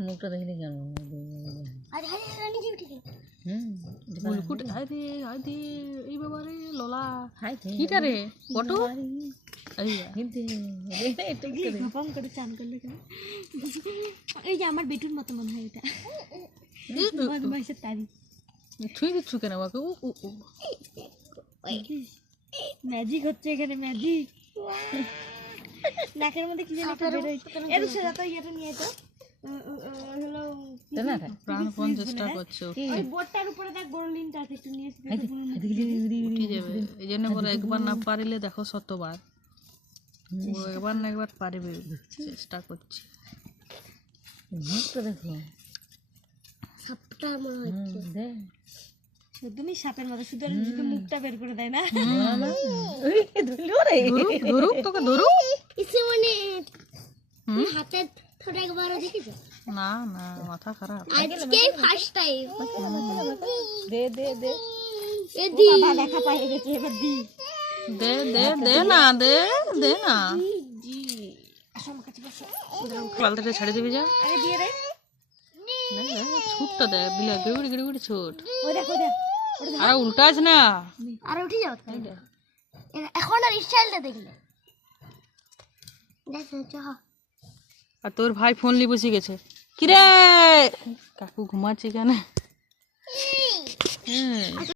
মুখটা দেখলে কেমন বুলকুট হাই রে হাই রে এই বাবা রে ললা হাই কিটা রে? অটো এই এটা ঘপাম চান করলে এই যে আমার বেটুর মতো মনে হয় এটা। বদমাইশের তারি ছুঁয়ে দিচ্ছু কেন আমাকে? উ উ উ। ম্যাজিক হচ্ছে এখানে ম্যাজিক নাকের মধ্যে কি যেন একটা বেরোয়। এর সেটা তো ইয়েটা নিয়ে তো। একবার না পারিলে দেখো শতবার একবার না একবার পারবে চেষ্টা করছি দেখো মনে হয় একদমই সাপের মতো শুধু শুধু মুখটা বের করে দেয় না ওই ধরুক ধরুক তোকে ধরুক ইসে একবারও দেখেছ না না মাথা খারাপ। আজকেই ফার্স্ট টাইম দে দে দে। এ দি বাবা দেখা পাই গেছে এবার দি। দে দে দে না দে দে না। জি। আসো আমার কাছে বসো। বালতিটা ছেড়ে দিবি যা। আরে দিয়ে দে, দে, ছুটটা দে বিলা গড়ি গড়ি গড়ি ছুট। ওই দেখো দেখ। আরে উল্টাস না। আরে উঠে যাও এখন আর স্টাইলটা দেখলে। দেখ চ আর তোর ভাই ফোন নিয়ে বসে গেছে। কিরে? কাকু ঘুমাচ্ছে কেন?